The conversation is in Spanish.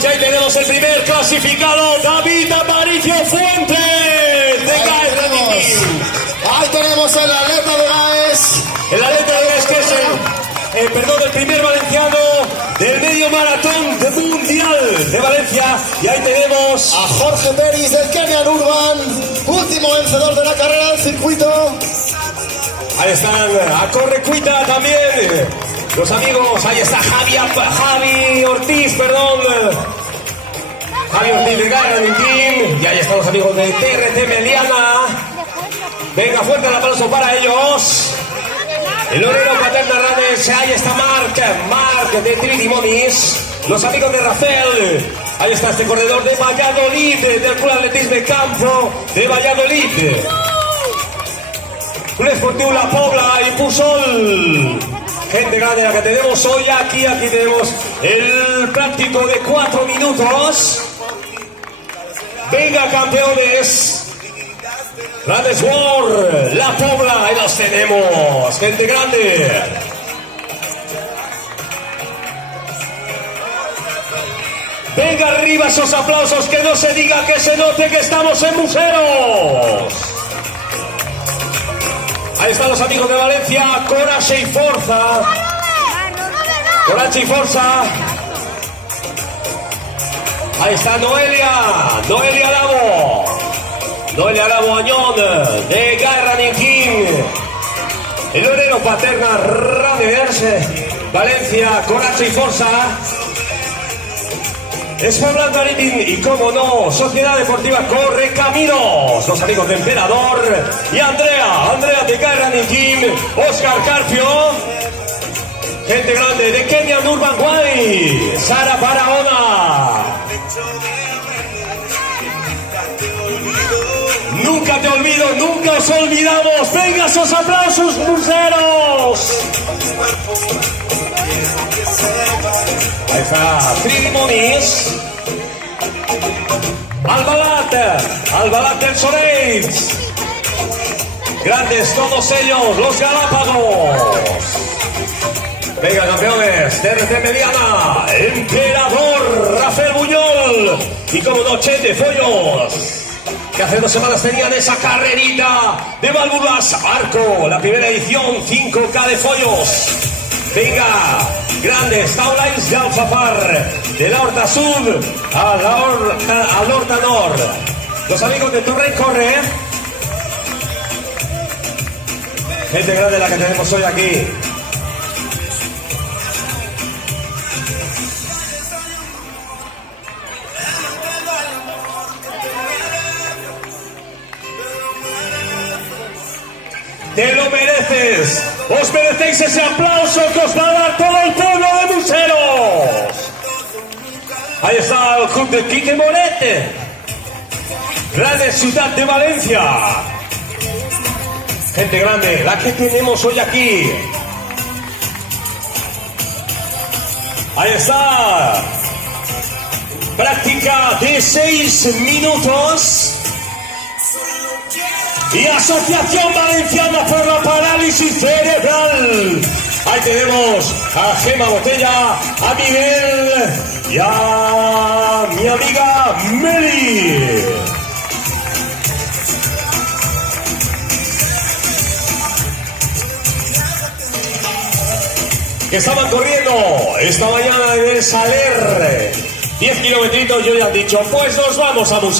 y ahí tenemos el primer clasificado, David Aparicio Fuentes de Gaes. Ahí tenemos el atleta de Gaes. El atleta de Gaes que es el primer valenciano del medio maratón de mundial de Valencia. Y ahí tenemos a Jorge Peris del Kenyan Urban, último vencedor de la carrera del circuito. Ahí están, a Correcuita también, los amigos, ahí está Javi Ortiz de Gaes Team, y ahí están los amigos de TRT Meliana. Venga, fuerte el aplauso para ellos. El Lorero Paterna Ranes, ahí está Marc de Trinimonis, los amigos de Rafael. Ahí está este corredor de Valladolid, del Club Atletismo de Campo de Valladolid. Club Esportiu La Pobla y Pusol. Gente grande la que tenemos hoy aquí tenemos el práctico de 4 minutos. Venga, campeones. Grandes War, La Pobla, ahí los tenemos. Gente grande. Venga arriba esos aplausos, que no se diga, que se note que estamos en Museros. Ahí están los amigos de Valencia, Coraje y Forza. Coraje y Forza. Ahí está Noelia Lavo Añón de Gaes Running King. El Lorero Paterna Runners, Valencia, Coraje y Forza. Espoblando Aritín y, como no, Sociedad Deportiva Correcaminos, los amigos de Emperador y Andrea de Gaes Running King, Oscar Carpio, gente grande de Kenyan Urban Way, Sara Barahona. Nunca te olvido, nunca os olvidamos. Venga esos aplausos, museros. Ahí está Trinimonis, Albalat del Soleil. Grandes todos ellos, los Galápagos. Venga, campeones, TRT Mediana, Emperador, Rafael Buñol y, como no, Chete Follos, que hace 2 semanas tenían esa carrerita de válvulas Arco, la primera edición, 5K de Follos. Venga, grandes Taulines de Alfafar, de la Horta Sur a la Horta Nord. Los amigos de Torre Corre. Gente grande la que tenemos hoy aquí. ¡Te lo mereces! ¡Os merecéis ese aplauso que os va a dar todo el pueblo de Museros! Ahí está el club de Quique Morete, Grande Ciudad de Valencia. Gente grande, la que tenemos hoy aquí. Ahí está. Práctica de 6 minutos. Y Asociación Valenciana por la Parálisis Cerebral. Ahí tenemos a Gema Botella, a Miguel y a mi amiga Meli. Que estaban corriendo esta mañana en el Saler 10 kilometritos, yo ya han dicho, pues nos vamos a Museros.